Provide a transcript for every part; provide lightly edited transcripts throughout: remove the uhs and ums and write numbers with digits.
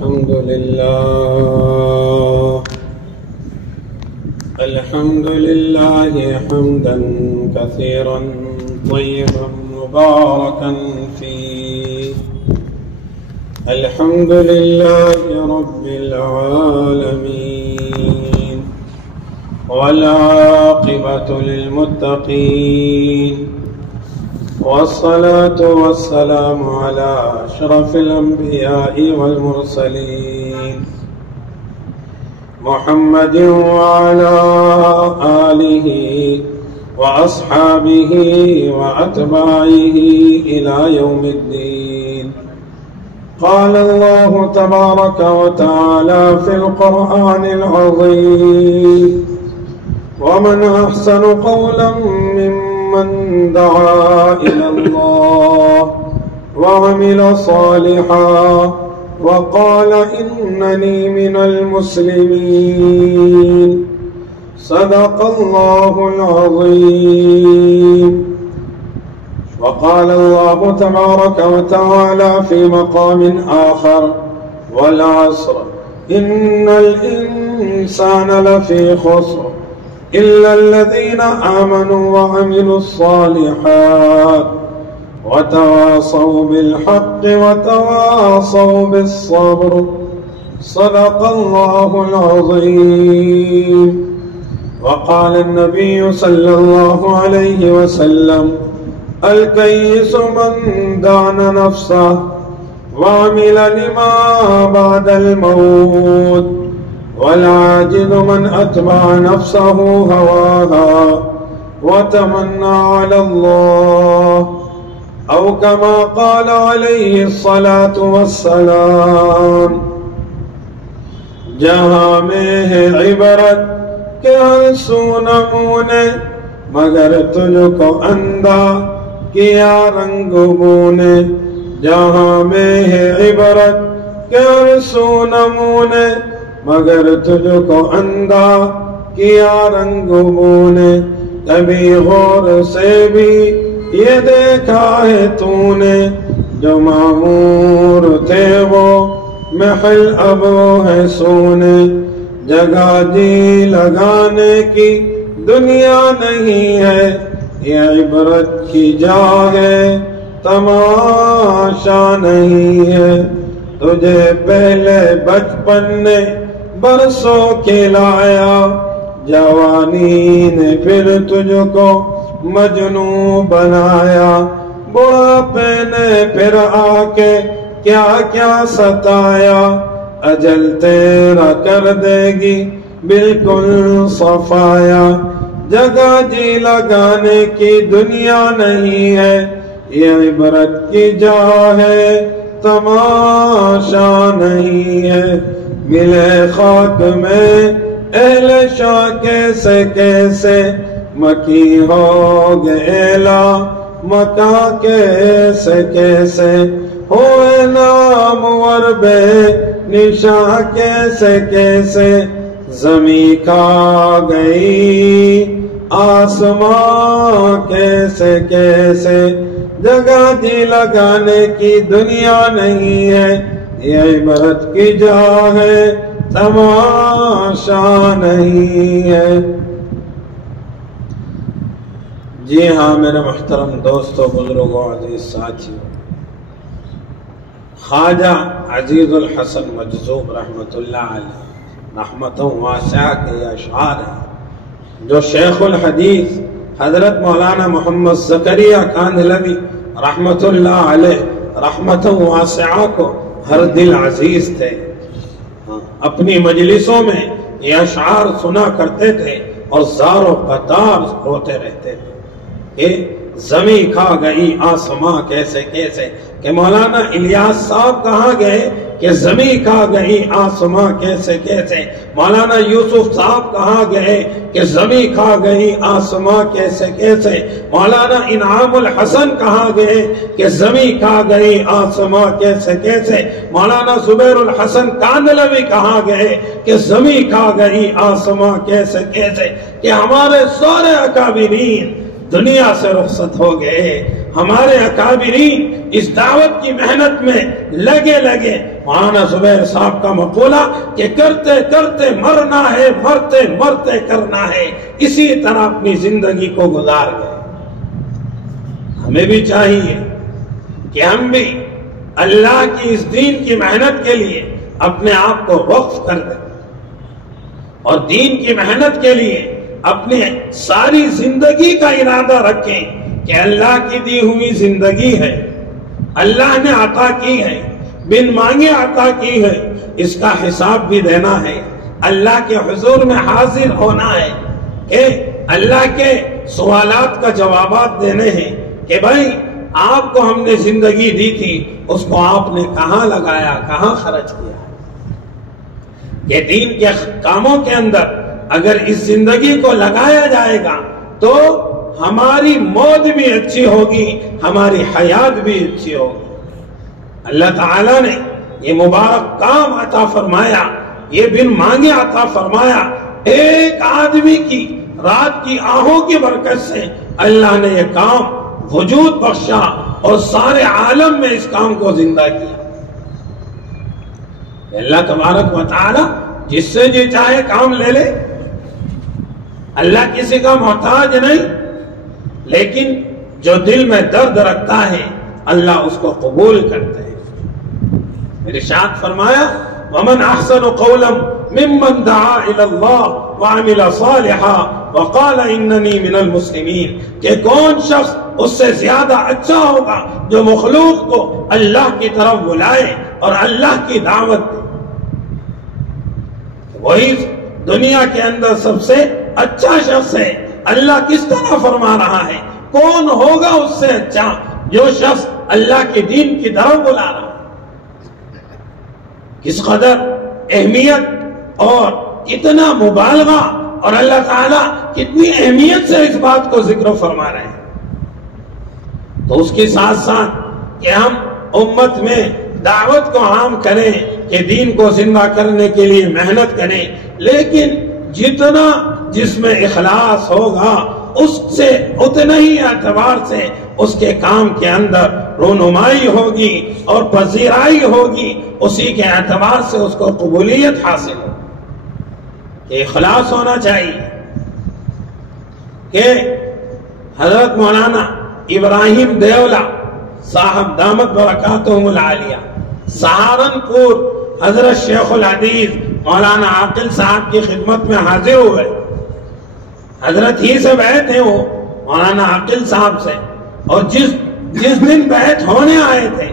الحمد لله حمدا كثيرا طيبا مباركا فيه. الحمد لله رب العالمين والعاقبة للمتقين، والصلاة والسلام على أشرف الأنبياء والمرسلين محمد وعلى آله وأصحابه وأتباعه إلى يوم الدين. قال الله تبارك وتعالى في القرآن العظيم: ومن أحسن قولا ممن دعا إلى الله وعمل صالحا وقال إنني من المسلمين. صدق الله العظيم. وقال الله تبارك وتعالى في مقام آخر: والعصر إن الإنسان لفي خسر إلا الذين آمنوا وعملوا الصالحات وتواصوا بالحق وتواصوا بالصبر. صدق الله العظيم. وقال النبي صلى الله عليه وسلم: الكيس من دان نفسه وعمل لما بعد الموت، والعاجز من أتبع نفسه هواها وتمنى على الله، أو كما قال عليه الصلاة والسلام. جہاں میں ہے عبرت کہ ہر سو نمونے، مگر تجھ کو اندھا کیا رنگ بونے. جہاں میں ہے عبرت کہ ہر سو نمونے، مگر تجھ کو اندھا کیا رنگ بونے. کبھی غور سے بھی یہ دیکھا ہے تو نے، جو معمور تھے وہ محل اب ہے سونے. جگہ جی لگانے کی دنیا نہیں ہے، یہ عبرت کی جا ہے تماشا نہیں ہے. تجھے پہلے بچپن نے برسوں کھلایا، جوانی نے پھر تجھ کو مجنوں بنایا. بڑھاپے نے پھر آ کے کیا کیا ستایا، اجل تیرا کر دے گی بالکل صفایا. جگہ جی لگانے کی دنیا نہیں ہے، یہ عبرت کی جا ہے تماشا نہیں ہے. ملے خاک میں اہل شاہ کیسے کیسے، مکی ہو گئے لا مکہ کیسے کیسے. ہوئے نامور بے نشاں کیسے کیسے، زمیں کھا گئی آسمان کیسے کیسے. جگہ جی لگانے کی دنیا نہیں ہے، یہ عبرت کی جا ہے تماشا نہیں ہے. جی ہاں میرے محترم دوستو، بزرگوں، عزیز ساتھیوں، خواجہ عزیز الحسن مجذوب رحمت اللہ علیہ رحمتوں واسعہ کے اشعار ہیں، جو شیخ الحدیث حضرت مولانا محمد زکریا کاندھلوی رحمت اللہ علیہ رحمتوں واسعہ کو ہر دل عزیز تھے. اپنی مجلسوں میں یہ اشعار سنا کرتے تھے اور زار و قطار روتے رہتے تھے کہ زمیں کھا گئی آسماں کیسے کیسے. کہ مولانا الیاس صاحب کہاں گئے کہ زمیں کھا گئی آسماں کیسے کیسے. مولانا یوسف صاحب کہاں گئے کہ زمیں کھا گئی آسماں کیسے کیسے. مولانا انعام الحسن کہاں گئے کہ زمیں کھا گئی آسماں کیسے کیسے. مولانا زبیر الحسن کاندھلوی کہاں گئے کہ زمیں کھا گئی آسماں کیسے کیسے. کہ ہمارے سارے اکابرین دنیا سے رخصت ہو گئے. ہمارے اکابرین اس دعوت کی محنت میں لگے مولانا زبیر صاحب کا مقولہ کہ کرتے کرتے مرنا ہے، مرتے مرتے کرنا ہے، اسی طرح اپنی زندگی کو گزار گئے۔ ہمیں بھی چاہیے کہ ہم بھی اللہ کی اس دین کی محنت کے لیے اپنے آپ کو وقف کر دیں اور دین کی محنت کے لیے اپنے ساری زندگی کا ارادہ رکھیں کہ اللہ کی دی ہوئی زندگی ہے، اللہ نے عطا کی ہے، بن مانگے عطا کی ہے، اس کا حساب بھی دینا ہے، اللہ کے حضور میں حاضر ہونا ہے کہ اللہ کے سوالات کا جوابات دینے ہیں کہ بھائی آپ کو ہم نے زندگی دی تھی، اس کو آپ نے کہاں لگایا، کہاں خرچ کیا۔ کہ دین کے کاموں کے اندر اگر اس زندگی کو لگایا جائے گا تو ہماری موت بھی اچھی ہوگی، ہماری حیات بھی اچھی ہوگی۔ اللہ تعالیٰ نے یہ مبارک کام عطا فرمایا، یہ بن مانگے عطا فرمایا، ایک آدمی کی رات کی آہوں کی برکت سے اللہ نے یہ کام وجود بخشا اور سارے عالم میں اس کام کو زندہ کیا۔ اللہ تبارک و تعالی جس سے جو چاہے کام لے لے، اللہ کسی کا محتاج نہیں، لیکن جو دل میں درد رکھتا ہے اللہ اس کو قبول کرتے ہیں۔ ارشاد فرمایا وَمَنْ أَحْسَنُ قَوْلًا مِمَّنْ دَعَا إِلَى اللَّهِ وَعَمِلَ صَالِحًا وَقَالَ إِنَّنِي مِنَ الْمُسْلِمِينَ کہ کون شخص اس سے زیادہ اچھا ہوگا جو مخلوق کو اللہ کی طرف بلائے اور اللہ کی دعوت دے۔ وہی دنیا کے اندر سب سے اچھا شخص ہے۔ اللہ کس طرح فرما رہا ہے؟ کون ہوگا اس سے اچھا جو شخص اللہ کے دین کی طرف بلا رہا ہے۔ کس قدر اہمیت اور کتنا مبالغہ، اور اللہ تعالیٰ کتنی اہمیت سے اس بات کو ذکر فرما رہے ہیں۔ تو اس کے ساتھ ساتھ کہ ہم امت میں دعوت کو عام کریں کہ دین کو زندہ کرنے کے لیے محنت کریں، لیکن جتنا جس میں اخلاص ہوگا اس سے اتنا ہی اعتبار سے اس کے کام کے اندر رونمائی ہوگی اور پذیرائی ہوگی، اسی کے اعتبار سے اس کو قبولیت حاصل ہوگی۔ کہ اخلاص ہونا چاہیے کہ حضرت مولانا ابراہیم دیولا صاحب دامت برکاتہم العالیہ سہارنپور حضرت شیخ الحدیث مولانا عاقل صاحب کی خدمت میں حاضر ہوئے۔ حضرت ہی سے بیعت ہیں وہ مولانا عاقل صاحب سے، اور جس دن بیعت ہونے آئے تھے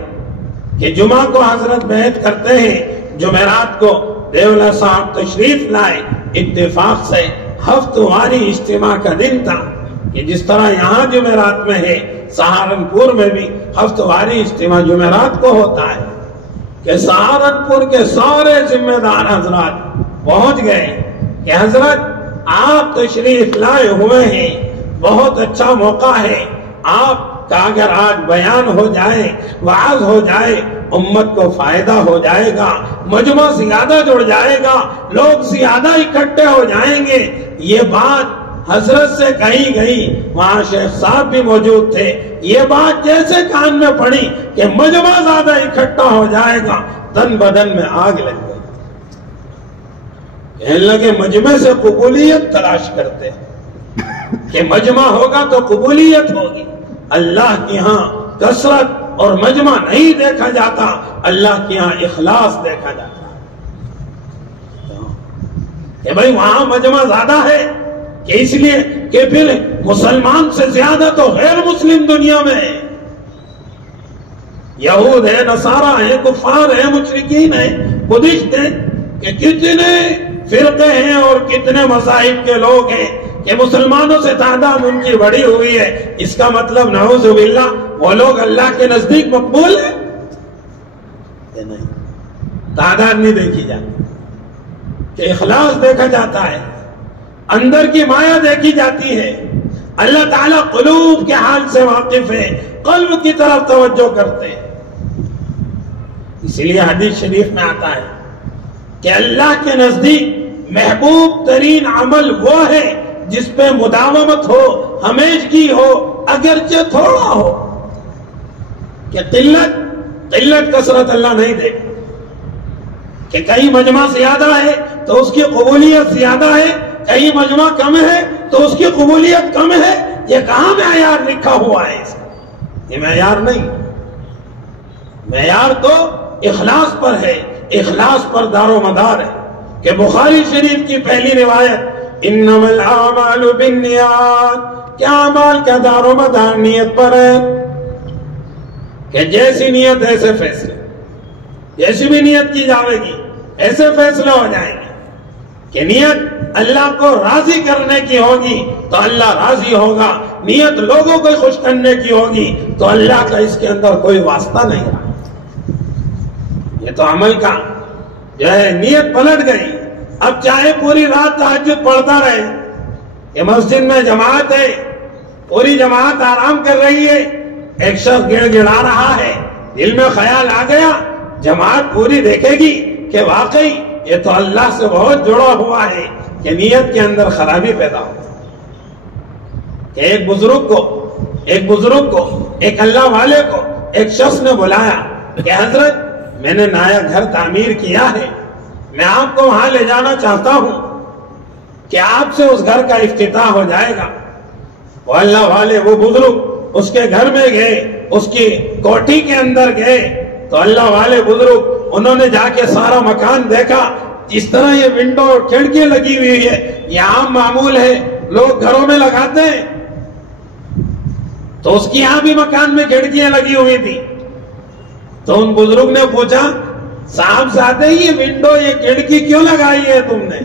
کہ جمعہ کو حضرت بیعت کرتے ہیں، جمعرات کو دیولا صاحب تشریف لائے، اتفاق سے ہفتواری اجتماع کا دن تھا کہ جس طرح یہاں جمعرات میں ہے سہارنپور میں بھی ہفتواری اجتماع جمعرات کو ہوتا ہے، کہ سہارنپور کے سارے ذمہ دار حضرات پہنچ گئے کہ حضرت آپ تشریف لائے ہوئے ہیں، بہت اچھا موقع ہے، آپ کا اگر آج بیان ہو جائے، وعظ ہو جائے، امت کو فائدہ ہو جائے گا، مجمع زیادہ جڑ جائے گا، لوگ زیادہ اکٹھے ہو جائیں گے۔ یہ بات حضرت سے کہی گئی، وہاں شیخ صاحب بھی موجود تھے، یہ بات جیسے کان میں پڑی کہ مجمع زیادہ اکٹھا ہو جائے گا، تن بدن میں آگ لگ گئی۔ کہنے لگے مجمع سے قبولیت تلاش کرتے ہیں کہ مجمع ہوگا تو قبولیت ہوگی۔ اللہ کی ہاں کثرت اور مجمع نہیں دیکھا جاتا، اللہ کی ہاں اخلاص دیکھا جاتا کہ بھئی وہاں مجمع زیادہ ہے، کہ اس لیے کہ پھر مسلمان سے زیادہ تو غیر مسلم دنیا میں ہے، یہود ہے، نصارہ ہے، کفار ہے، مشرکین ہے، بدھسٹ ہیں، کہ کتنے فرقے ہیں اور کتنے مذاہب کے لوگ ہیں، کہ مسلمانوں سے تعداد ان کی بڑی ہوئی ہے۔ اس کا مطلب نعوذ باللہ وہ لوگ اللہ کے نزدیک مقبول ہیں؟ نہیں، تعداد نہیں دیکھی جاتی، کہ اخلاص دیکھا جاتا ہے، اندر کی مایا دیکھی جاتی ہے۔ اللہ تعالیٰ قلوب کے حال سے واقف ہے، قلب کی طرف توجہ کرتے ہیں۔ اسی لیے حدیث شریف میں آتا ہے کہ اللہ کے نزدیک محبوب ترین عمل وہ ہے جس پہ مداومت ہو، ہمیشگی ہو، اگرچہ تھوڑا ہو، کہ قلت کثرت اللہ نہیں دیکھتا۔ کہ کہیں مجمع زیادہ ہے تو اس کی قبولیت زیادہ ہے، کہیں مجمع کم ہے تو اس کی قبولیت کم ہے. یہ کہاں معیار لکھا ہوا ہے اس کا؟ یہ معیار نہیں. معیار تو اخلاص پر ہے، اخلاص پر دار و مدار ہے. کہ بخاری شریف کی پہلی روایت انما الاعمال بالنیات، کیا اعمال کا دار و مدار نیت پر ہے. کہ جیسی نیت ایسے فیصلے، جیسی بھی نیت کی جائے گی ایسے فیصلے ہو جائیں گے. کہ نیت اللہ کو راضی کرنے کی ہوگی تو اللہ راضی ہوگا، نیت لوگوں کو خوش کرنے کی ہوگی تو اللہ کا اس کے اندر کوئی واسطہ نہیں رہا. یہ تو عمل کا جو ہے نیت پلٹ گئی. اب چاہے پوری رات تہجد پڑھتا رہے، کہ مسجد میں جماعت ہے، پوری جماعت آرام کر رہی ہے، ایک شخص گڑ گڑا رہا ہے، دل میں خیال آ گیا، جماعت پوری دیکھے گی کہ واقعی یہ تو اللہ سے بہت جڑا ہوا ہے، کہ نیت کے اندر خرابی پیدا ہو. کہ ایک بزرگ کو ایک اللہ والے کو ایک شخص نے بلایا کہ حضرت میں نے نیا گھر تعمیر کیا ہے، میں آپ کو وہاں لے جانا چاہتا ہوں کہ آپ سے اس گھر کا افتتاح ہو جائے گا. وہ اللہ والے، وہ بزرگ اس کے گھر میں گئے، اس کی کوٹھی کے اندر گئے تو اللہ والے بزرگ انہوں نے جا کے سارا مکان دیکھا. اس طرح یہ ونڈو اور کھڑکی لگی ہوئی ہے، یہ عام معمول ہے، لوگ گھروں میں لگاتے ہیں. تو اس کی یہاں بھی مکان میں کھڑکیاں لگی ہوئی تھی. تو ان بزرگ نے پوچھا صاحب زادے یہ ونڈو یہ کھڑکی کیوں لگائی ہے تم نے؟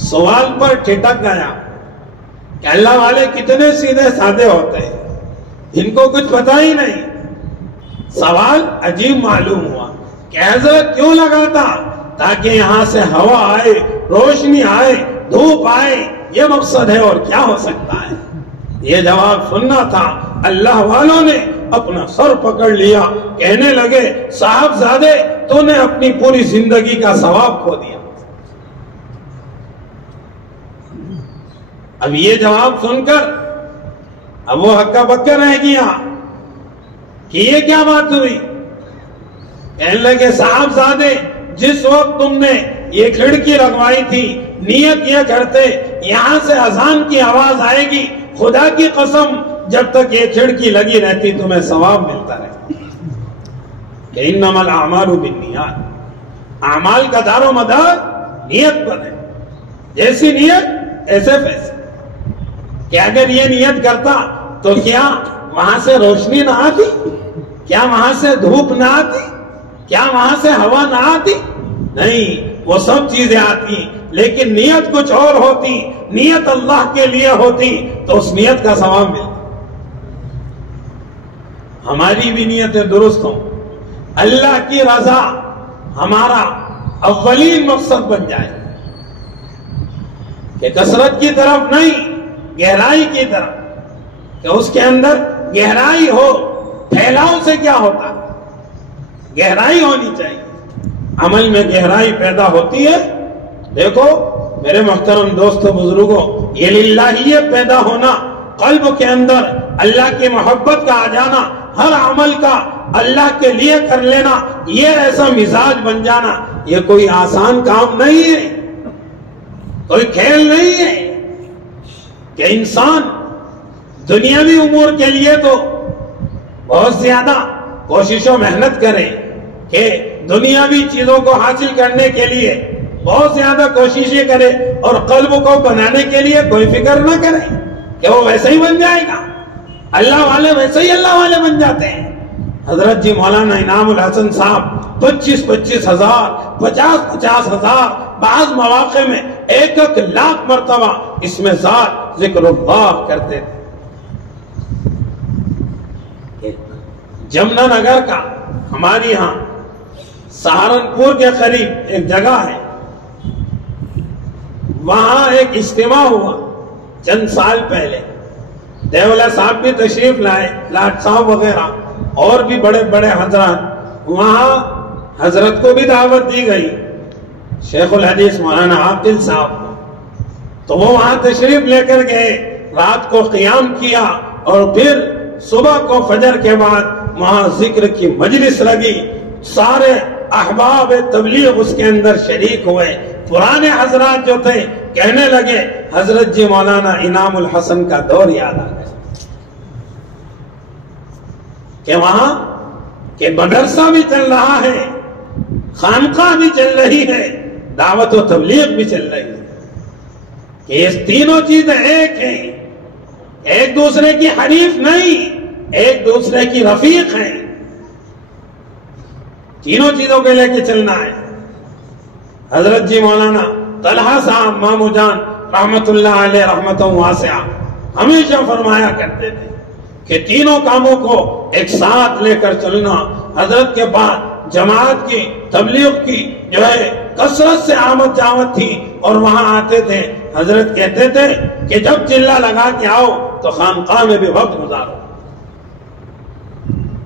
سوال پر ٹھٹک گیا کہ اللہ والے کتنے سیدھے سادے ہوتے ہیں، ان کو کچھ پتا ہی نہیں. سوال عجیب معلوم ہوا کہ حضرت کیوں لگاتا؟ تاکہ یہاں سے ہوا آئے، روشنی آئے، دھوپ آئے، یہ مقصد ہے، اور کیا ہو سکتا ہے. یہ جواب سننا تھا. اللہ والوں نے اپنا سر پکڑ لیا، کہنے لگے صاحب زادے تو نے اپنی پوری زندگی کا ثواب کھو دیا. اب یہ جواب سن کر اب وہ ہکا بکا رہ گیا کہ یہ کیا بات ہوئی. کہنے لگے صاحب زادے جس وقت تم نے یہ کھڑکی لگوائی تھی نیت یہ کرتے یہاں سے اذان کی آواز آئے گی، خدا کی قسم جب تک یہ کھڑکی لگی رہتی تمہیں ثواب ملتا رہتا. کہ انما الاعمال بالنیات، اعمال کا دار و مدار نیت پر ہے. جیسی نیت ایسے فیصلے. کہ اگر یہ نیت کرتا تو کیا وہاں سے روشنی نہ آتی؟ کیا وہاں سے دھوپ نہ آتی؟ کیا وہاں سے ہوا نہ آتی؟ نہیں، وہ سب چیزیں آتی، لیکن نیت کچھ اور ہوتی، نیت اللہ کے لیے ہوتی تو اس نیت کا ثواب ملتا. ہماری بھی نیتیں درست ہوں، اللہ کی رضا ہمارا اولین مقصد بن جائے. کہ کثرت کی طرف نہیں، گہرائی کی طرف. کہ اس کے اندر گہرائی ہو. پھیلاؤ سے کیا ہوتا ہے؟ گہرائی ہونی چاہیے. عمل میں گہرائی پیدا ہوتی ہے. دیکھو میرے محترم دوستو بزرگوں، یہ للہیت پیدا ہونا، قلب کے اندر اللہ کی محبت کا آ جانا، ہر عمل کا اللہ کے لیے کر لینا، یہ ایسا مزاج بن جانا، یہ کوئی آسان کام نہیں ہے، کوئی کھیل نہیں ہے. کہ انسان دنیاوی امور کے لیے تو بہت زیادہ کوشش و محنت کرے، کہ دنیاوی چیزوں کو حاصل کرنے کے لیے بہت زیادہ کوششیں کرے، اور قلب کو بنانے کے لیے کوئی فکر نہ کرے کہ وہ ویسے ہی بن جائے گا. اللہ والے ویسے ہی اللہ والے بن جاتے ہیں. حضرت جی مولانا انعام الحسن صاحب 25,000 50,000 بعض مواقع میں 1,00,000 مرتبہ اس میں ذات ذکر اللہ کرتے تھے. جمنا نگر کا ہماری ہاں سہارنپور کے قریب ایک جگہ ہے، وہاں ایک اجتماع ہوا چند سال پہلے. دیولہ صاحب بھی تشریف لائے، لاٹ صاحب وغیرہ اور بھی بڑے بڑے حضرات. وہاں حضرت کو بھی دعوت دی گئی، شیخ الحدیث مولانا عاقل صاحب. تو وہ وہاں تشریف لے کر گئے، رات کو قیام کیا، اور پھر صبح کو فجر کے بعد وہاں ذکر کی مجلس لگی. سارے احباب تبلیغ اس کے اندر شریک ہوئے. پرانے حضرات جو تھے کہنے لگے حضرت جی مولانا انعام الحسن کا دور یاد آ گیا کہ وہاں کہ مدرسہ بھی چل رہا ہے، خانقاہ بھی چل رہی ہے، دعوت و تبلیغ بھی چل رہی ہے، کہ یہ تینوں چیزیں ایک ہیں، ایک دوسرے کی حریف نہیں، ایک دوسرے کی رفیق ہیں. تینوں چیزوں کے لے کے چلنا ہے. حضرت جی مولانا طلحہ صاحب مامو جان رحمت اللہ علیہ رحمتوں واسعہ ہمیشہ فرمایا کرتے تھے کہ تینوں کاموں کو ایک ساتھ لے کر چلنا. حضرت کے بعد جماعت کی تبلیغ کی جو ہے کثرت سے آمد جاوت تھی اور وہاں آتے تھے. حضرت کہتے تھے کہ جب چلہ لگا کے آؤ تو خانقاہ میں بھی وقت گزارو.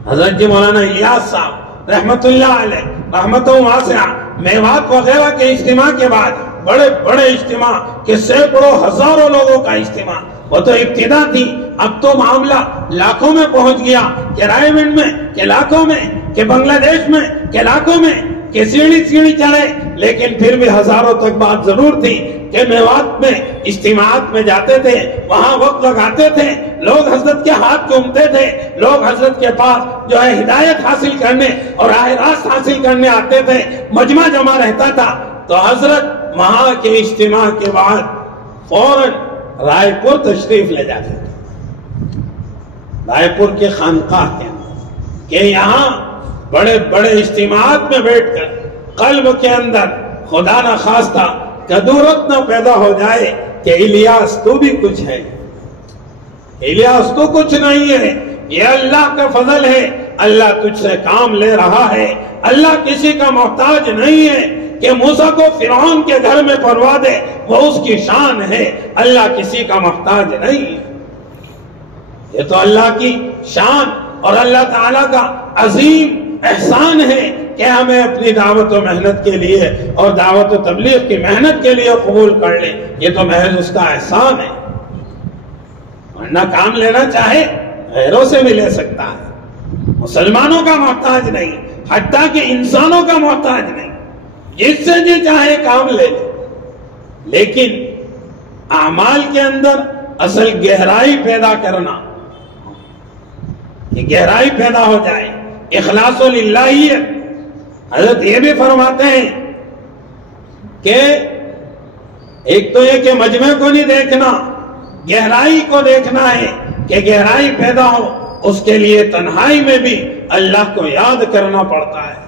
حضرت جی مولانا الیاس صاحب رحمت اللہ علیہ رحمتوں واسعہ میوات وغیرہ کے اجتماع کے بعد بڑے بڑے اجتماع کہ سینکڑوں ہزاروں لوگوں کا اجتماع، وہ تو ابتدا تھی، اب تو معاملہ لاکھوں میں پہنچ گیا، کہ رائے منڈ میں، کہ لاکھوں میں، کہ بنگلہ دیش میں، کہ لاکھوں میں، کہ سیڑھی چڑھے، لیکن پھر بھی ہزاروں تک بات ضرور تھی کہ میوات میں اجتماعات میں جاتے تھے، وہاں وقت لگاتے تھے، لوگ حضرت کے ہاتھ چومتے تھے، لوگ حضرت کے پاس جو ہے ہدایت حاصل کرنے اور راہ راست حاصل کرنے آتے تھے، مجمع جمع رہتا تھا. تو حضرت وہاں کے اجتماع کے بعد فوراً رائے پور تشریف لے جاتے تھے، رائے پور کے خانقاہ کے اندر، کہ یہاں بڑے بڑے اجتماعات میں بیٹھ کر قلب کے اندر خدا نہ خواستہ کدورت نہ پیدا ہو جائے کہ الیاس تو بھی کچھ ہے، الیاس تو کچھ نہیں ہے، یہ اللہ کا فضل ہے، اللہ تجھ سے کام لے رہا ہے، اللہ کسی کا محتاج نہیں ہے کہ موسیٰ کو فرعون کے گھر میں پروا دے، وہ اس کی شان ہے، اللہ کسی کا محتاج نہیں ہے. یہ تو اللہ کی شان اور اللہ تعالیٰ کا عظیم احسان ہے کہ ہمیں اپنی دعوت و محنت کے لیے اور دعوت و تبلیغ کی محنت کے لیے قبول کر لیں. یہ تو محض اس کا احسان ہے، ورنہ کام لینا چاہے غیروں سے بھی لے سکتا ہے، مسلمانوں کا محتاج نہیں، حتیٰ کہ انسانوں کا محتاج نہیں، جس سے جی چاہے کام لے لے. لیکن اعمال کے اندر اصل گہرائی پیدا کرنا، یہ گہرائی پیدا ہو جائے، اخلاص للہیت. حضرت یہ بھی فرماتے ہیں کہ ایک تو یہ کہ مجمع کو نہیں دیکھنا، گہرائی کو دیکھنا ہے کہ گہرائی پیدا ہو، اس کے لیے تنہائی میں بھی اللہ کو یاد کرنا پڑتا ہے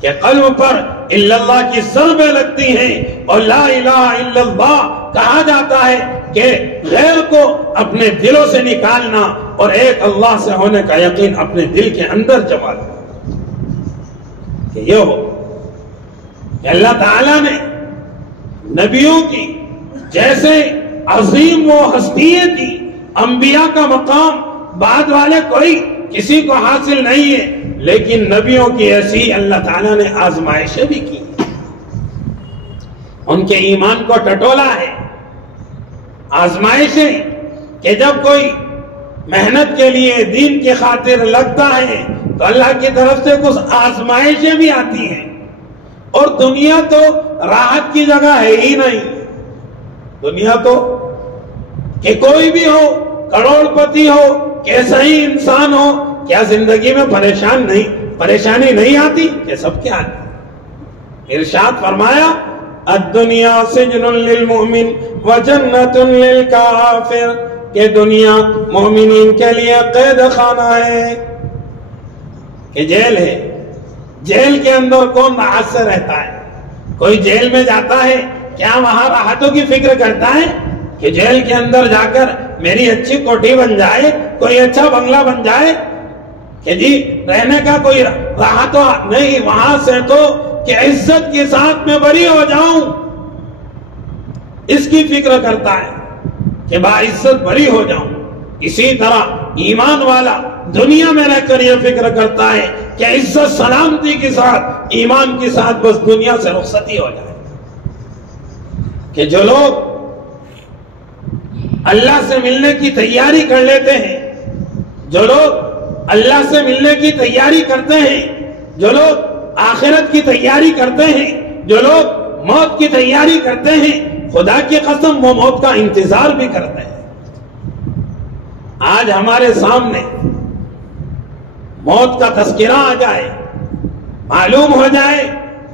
کہ قلب پر الا اللہ کی ضربیں لگتی ہیں اور لا الہ الا اللہ کہا جاتا ہے کہ غیر کو اپنے دلوں سے نکالنا اور ایک اللہ سے ہونے کا یقین اپنے دل کے اندر جما لینا. کہ یہ ہو کہ اللہ تعالیٰ نے نبیوں کی جیسے عظیم و ہستیاں تھی، انبیاء کا مقام بعد والے کوئی کسی کو حاصل نہیں ہے، لیکن نبیوں کی ایسی اللہ تعالیٰ نے آزمائشیں بھی کی، ان کے ایمان کو ٹٹولا ہے. آزمائشیں کہ جب کوئی محنت کے لیے دین کی خاطر لگتا ہے تو اللہ کی طرف سے کچھ آزمائشیں بھی آتی ہیں. اور دنیا تو راحت کی جگہ ہے ہی نہیں. دنیا تو کہ کوئی بھی ہو، کروڑ پتی ہو، کیسا ہی انسان ہو، کیا زندگی میں پریشانی نہیں آتی؟ کہ سب کے آتی. ارشاد فرمایا الدنیا سجن للمؤمن وجنت للکافر، کہ دنیا مومنین کے لیے قید خانہ ہے، کہ جیل ہے. جیل کے اندر کون راحت سے رہتا ہے؟ کوئی جیل میں جاتا ہے کیا وہاں راحتوں کی فکر کرتا ہے کہ جیل کے اندر جا کر میری اچھی کوٹھی بن جائے، کوئی اچھا بنگلہ بن جائے، کہ جی رہنے کا کوئی راحت نہیں؟ وہاں سے تو کہ عزت کے ساتھ میں بری ہو جاؤں، اس کی فکر کرتا ہے کہ باعزت بری ہو جاؤں. اسی طرح ایمان والا دنیا میں رہ کر یہ فکر کرتا ہے کہ عزت سلامتی کے ساتھ، ایمان کے ساتھ بس دنیا سے رخصتی ہو جائے. کہ جو لوگ اللہ سے ملنے کی تیاری کر لیتے ہیں، جو لوگ اللہ سے ملنے کی تیاری کرتے ہیں، جو لوگ آخرت کی تیاری کرتے ہیں، جو لوگ موت کی تیاری کرتے ہیں، خدا کی قسم وہ موت کا انتظار بھی کرتے ہیں۔ آج ہمارے سامنے موت کا تذکرہ آ جائے، معلوم ہو جائے،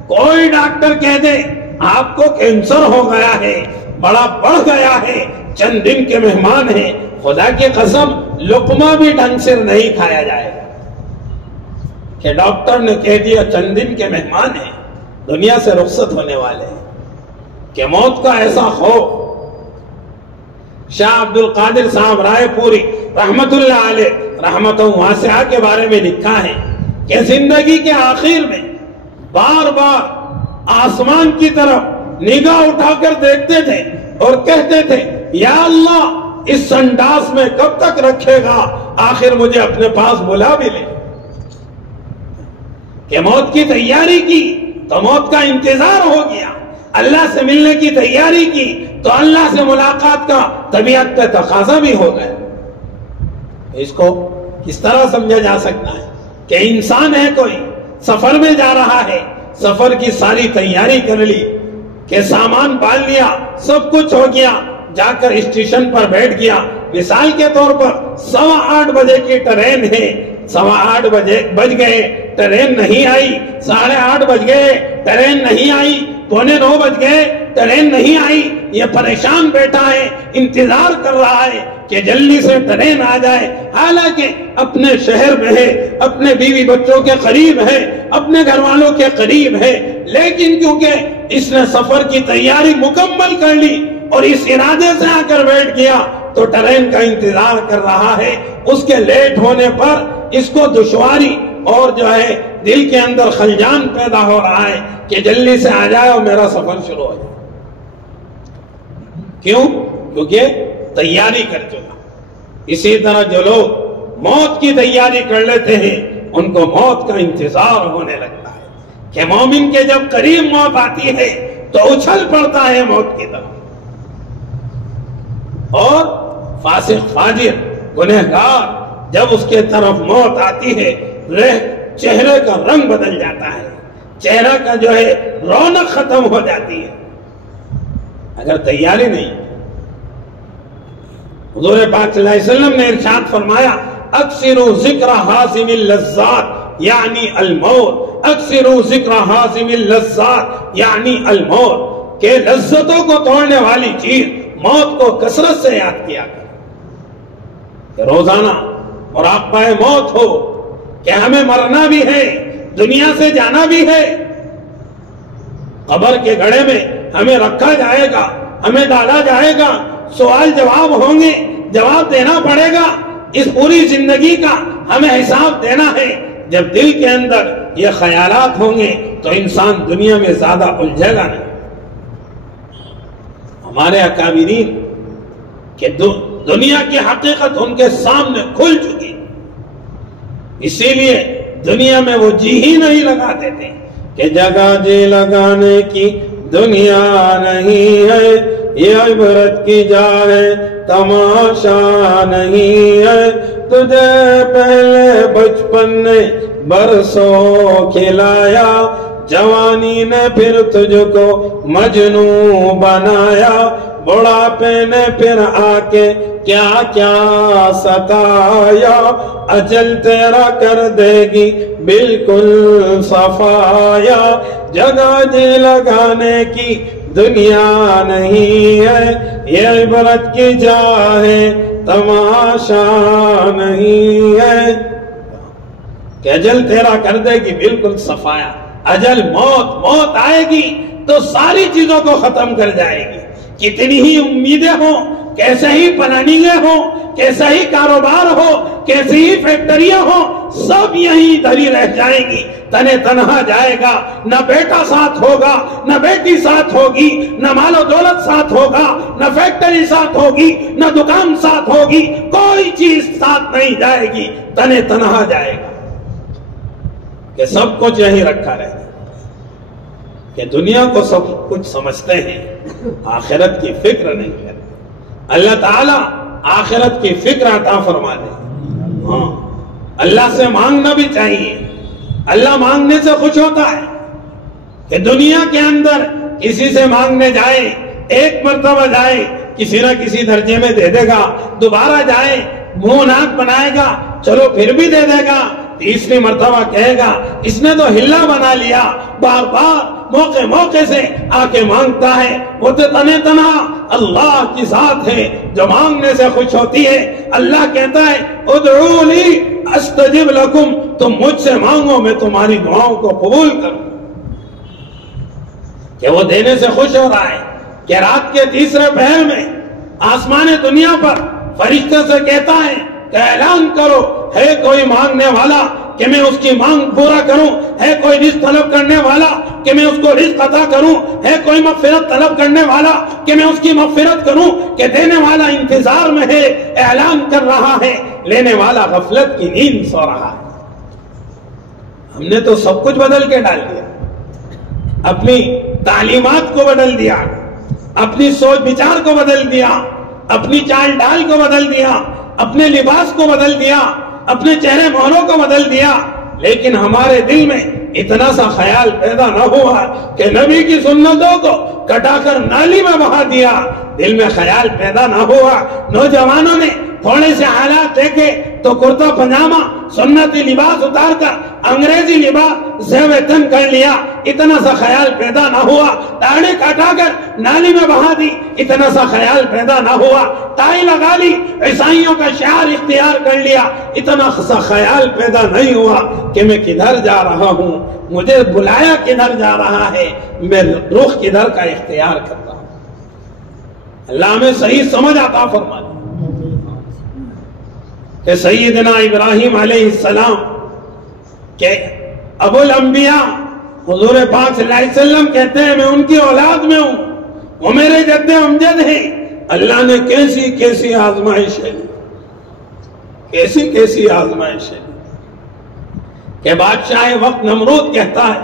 کوئی ڈاکٹر کہہ دے آپ کو کینسر ہو گیا ہے، بڑا بڑھ گیا ہے، چند دن کے مہمان ہیں، خدا کی قسم لقمہ بھی ڈھنگ سے نہیں کھایا جائے گا کہ ڈاکٹر نے کہہ دیا چند دن کے مہمان ہیں، دنیا سے رخصت ہونے والے ہیں۔ کہ موت کا ایسا خوف۔ شاہ عبد القادر صاحب رائے پوری رحمت اللہ علیہ رحمتوں واسعہ کے بارے میں لکھا ہے کہ زندگی کے آخر میں بار بار آسمان کی طرف نگاہ اٹھا کر دیکھتے تھے اور کہتے تھے یا اللہ اس سنڈاس میں کب تک رکھے گا، آخر مجھے اپنے پاس بلا بھی لے۔ کہ موت کی تیاری کی تو موت کا انتظار ہو گیا، اللہ سے ملنے کی تیاری کی تو اللہ سے ملاقات کا طبیعت کا تقاضا بھی ہو گیا۔ اس کو کس طرح سمجھا جا سکتا ہے کہ انسان ہے کوئی سفر میں جا رہا ہے، سفر کی ساری تیاری کر لی کہ سامان پال لیا، سب کچھ ہو گیا، جا کر اسٹیشن پر بیٹھ گیا، مثال کے طور پر 8:15 بجے کی ٹرین ہے، 8:15 بج گئے، ٹرین نہیں آئی، 8:30 بج گئے، ٹرین نہیں آئی، 8:45 بج گئے، ٹرین نہیں آئی، یہ پریشان بیٹھا ہے، انتظار کر رہا ہے کہ جلدی سے ٹرین آ جائے، حالانکہ اپنے شہر میں ہے، اپنے بیوی بچوں کے قریب ہے، اپنے گھر والوں کے قریب ہے، لیکن کیونکہ اس نے سفر کی تیاری مکمل کر لی اور اس ارادے سے آ کر بیٹھ گیا تو ٹرین کا انتظار کر رہا ہے۔ اس کے لیٹ ہونے پر اس کو دشواری اور جو ہے دل کے اندر خلجان پیدا ہو رہا ہے کہ جلدی سے آ جائے اور میرا سفر شروع ہو جائے۔ کیوں؟ کیونکہ تیاری کر چکا۔ اسی طرح جو لوگ موت کی تیاری کر لیتے ہیں ان کو موت کا انتظار ہونے لگتا ہے کہ مومن کے جب قریب موت آتی ہے تو اچھل پڑتا ہے موت کی طرف، اور فاسق فاجر گنہگار جب اس کے طرف موت آتی ہے چہرے کا رنگ بدل جاتا ہے، چہرہ کا جو ہے رونق ختم ہو جاتی ہے اگر تیاری نہیں۔ حضور پاک صلی اللہ علیہ وسلم نے ارشاد فرمایا اکثروا ذکر حازم اللذات یعنی الموت، اکثروا ذکر حازم اللذات یعنی الموت، کہ لذتوں کو توڑنے والی چیز موت کو کثرت سے یاد کیا کریں، کہ روزانہ مراقبہ موت ہو کہ ہمیں مرنا بھی ہے، دنیا سے جانا بھی ہے، قبر کے گڑھے میں ہمیں رکھا جائے گا، ہمیں ڈالا جائے گا، سوال جواب ہوں گے، جواب دینا پڑے گا، اس پوری زندگی کا ہمیں حساب دینا ہے۔ جب دل کے اندر یہ خیالات ہوں گے تو انسان دنیا میں زیادہ الجھے گا نہیں۔ ہمارے اکابرین کہ دنیا کی حقیقت ان کے سامنے کھل چکی، اسی لیے دنیا میں وہ جی ہی نہیں لگاتے تھے کہ جگہ جی لگانے کی دنیا نہیں ہے، یہ عبرت کی جا ہے تماشا نہیں ہے، تجھے پہلے بچپن نے برسوں کھلایا، جوانی نے پھر تجھ کو مجنوں بنایا، بڑھاپے نے پھر آ کے کیا کیا ستایا، اجل تیرا کر دے گی بالکل صفایا، جگہ جی لگانے کی دنیا نہیں ہے، یہ عبرت کی جا ہے تماشا نہیں ہے، کہ اجل تیرا کر دے گی بالکل صفایا۔ اجل موت آئے گی تو ساری چیزوں کو ختم کر جائے گی، کتنی ہی امیدیں ہوں، کیسے ہی پلاننگیں ہوں، کیسا ہی کاروبار ہو، کیسی ہی فیکٹریاں ہوں، سب یہیں دھری رہ جائیں گی، تنے تنہا جائے گا، نہ بیٹا ساتھ ہوگا، نہ بیٹی ساتھ ہوگی، نہ مال و دولت ساتھ ہوگا، نہ فیکٹری ساتھ ہوگی، نہ دکان ساتھ ہوگی، کوئی چیز ساتھ نہیں جائے گی، تنے تنہا جائے گا، کہ سب کچھ یہیں رکھا رہے گا۔ کہ دنیا کو سب کچھ سمجھتے ہیں، آخرت کی فکر نہیں کرتے۔ اللہ تعالیٰ آخرت کی فکر عطا فرما دے۔ ہاں، اللہ سے مانگنا بھی چاہیے اللہ مانگنے سے خوش ہوتا ہے کہ دنیا کے اندر کسی سے مانگنے جائے، ایک مرتبہ جائے، کسی نہ کسی درجے میں دے دے گا، دوبارہ جائے منہ ناک بنائے گا، چلو پھر بھی دے دے گا، تیسری مرتبہ کہے گا اس نے تو ہلا بنا لیا، بار بار موقع موقع سے آ کے مانگتا ہے۔ وہ تو تنے تنہا اللہ کی ذات ہے جو مانگنے سے خوش ہوتی ہے۔ اللہ کہتا ہے ادعونی استجب لکم، تم مجھ سے مانگو میں تمہاری دعاؤں کو قبول کروں۔ کہ وہ دینے سے خوش ہو رہا ہے کہ رات کے تیسرے پہر میں آسمان دنیا پر فرشتے سے کہتا ہے کہ اعلان کرو ہے کوئی مانگنے والا کہ میں اس کی مانگ پورا کروں، ہے کوئی رزق طلب کرنے والا کہ میں اس کو رزق عطا کروں، ہے کوئی مغفرت طلب کرنے والا کہ میں اس کی مغفرت کروں، کہ دینے والا انتظار میں ہے، اعلان کر رہا ہے، لینے والا غفلت کی نیند سو رہا ہے۔ ہم نے تو سب کچھ بدل کے ڈال دیا، اپنی تعلیمات کو بدل دیا، اپنی سوچ بچار کو بدل دیا، اپنی چال ڈال کو بدل دیا، اپنے لباس کو بدل دیا، اپنے چہرے مہروں کو بدل دیا، لیکن ہمارے دل میں اتنا سا خیال پیدا نہ ہوا کہ نبی کی سنتوں کو کٹا کر نالی میں بہا دیا۔ دل میں خیال پیدا نہ ہوا، نوجوانوں نے تھوڑے سے حالات دیکھے تو کرتا پجامہ سنتی لباس اتار کر انگریزی لباس زیب تن کر لیا، اتنا سا خیال پیدا نہ ہوا۔ داڑھی کاٹا کر نالی میں بہا دی، اتنا سا خیال پیدا نہ ہوا۔ ٹائی لگا لی، عیسائیوں کا شعار اختیار کر لیا، اتنا سا خیال پیدا نہیں ہوا کہ میں کدھر جا رہا ہوں، مجھے بلایا کدھر جا رہا ہے، میں رخ کدھر کا اختیار کرتا ہوں۔ اللہ ہمیں صحیح سمجھ عطا فرما دے کہ سیدنا ابراہیم علیہ السلام کہ ابو الانبیاء حضور پاک صلی اللہ علیہ وسلم کہتے ہیں میں ان کی اولاد میں ہوں، وہ میرے جد امجد ہیں۔ اللہ نے کیسی کیسی آزمائش ہے، کیسی کیسی آزمائش ہے کہ بادشاہ وقت نمرود کہتا ہے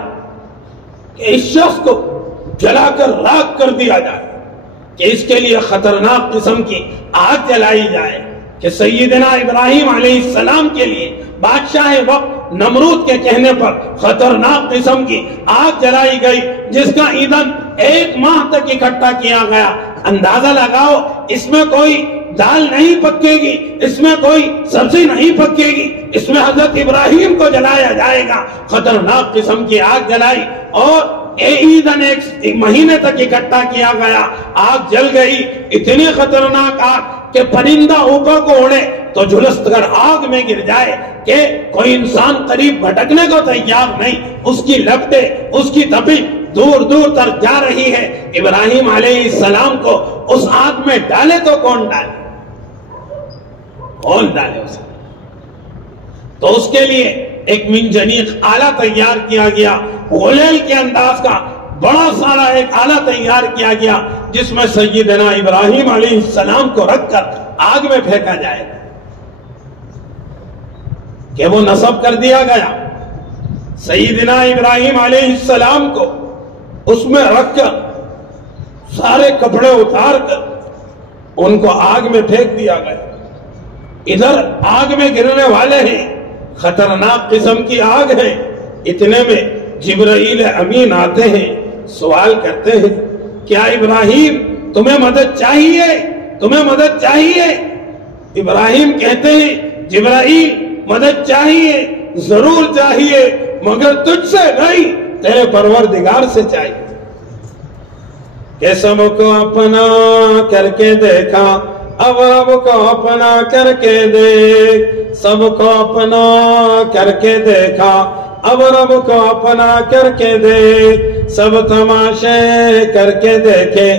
کہ اس شخص کو جلا کر راکھ کر دیا جائے، کہ اس کے لیے خطرناک قسم کی آگ جلائی جائے، کہ سیدنا ابراہیم علیہ السلام کے لیے بادشاہ وقت نمرود کے کہنے پر خطرناک قسم کی آگ جلائی گئی، جس کا ایندھن 1 ماہ تک اکٹھا کیا گیا۔ اندازہ لگاؤ اس میں کوئی دال نہیں پکے گی، اس میں کوئی سبزی نہیں پکے گی، اس میں حضرت ابراہیم کو جلایا جائے گا۔ خطرناک قسم کی آگ جلائی اور ایندھن 1 مہینے تک اکٹھا کیا گیا، آگ جل گئی، اتنی خطرناک آگ کہ پرندہ اوپر کو اڑے تو جھلس کر آگ میں گر جائے، کہ کوئی انسان قریب بھٹکنے کو تیار نہیں، اس کی لپٹیں، اس کی تپش دور دور تک جا رہی ہے۔ ابراہیم علیہ السلام کو اس آگ میں ڈالے تو کون ڈالے؟ کون ڈالے اسے؟ تو اس کے لیے ایک منجنیق آلہ تیار کیا گیا، غلیل کے انداز کا بڑا سارا ایک آلہ تیار کیا گیا، جس میں سیدنا ابراہیم علیہ السلام کو رکھ کر آگ میں پھینکا جائے گا، کہ وہ نصب کر دیا گیا۔ سیدنا ابراہیم علیہ السلام کو اس میں رکھ کر سارے کپڑے اتار کر ان کو آگ میں پھینک دیا گیا۔ ادھر آگ میں گرنے والے ہیں، خطرناک قسم کی آگ ہے، اتنے میں جبرائیل امین آتے ہیں، سوال کرتے ہیں کیا ابراہیم تمہیں مدد چاہیے؟ تمہیں مدد چاہیے؟ ابراہیم کہتے ہیں جبرائیل مدد چاہیے، ضرور چاہیے، مگر تجھ سے نہیں، تیرے پروردگار سے چاہیے۔ کہ سب کو اپنا کر کے دیکھا، اب رب کو اپنا کر کے دیکھ، سب کو اپنا کر کے دیکھا، اب رب کو اپنا کر کے دیکھ، سب تماشے کر کے دیکھے،